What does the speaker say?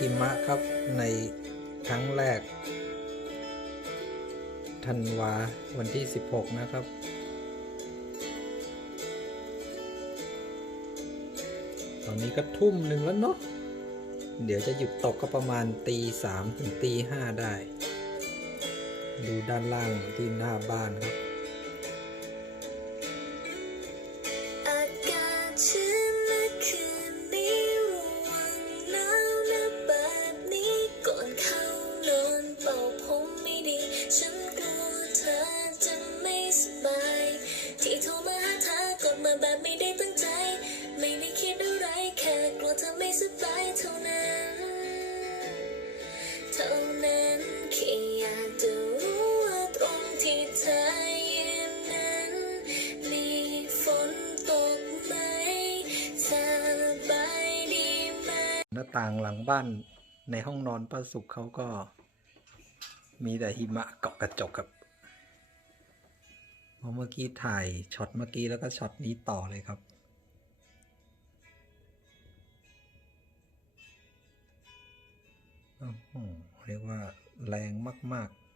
หิมะครับในครั้งแรกธันวาวันที่ 16 นะครับ ตอนนี้ก็ทุ่มหนึ่งแล้วเนาะ เดี๋ยวจะหยุดตกก็ประมาณตีสามถึงตีห้าได้ ดูด้านล่างที่หน้าบ้านครับอาก หน้าต่างหลังบ้านในห้องนอนป้าสุขเขาก็ มีแต่หิมะเกาะกระจกครับพอเมื่อกี้ถ่ายช็อตเมื่อกี้แล้วก็ช็อตนี้ต่อเลยครับโอ้โหเรียกว่าแรงมาก ๆ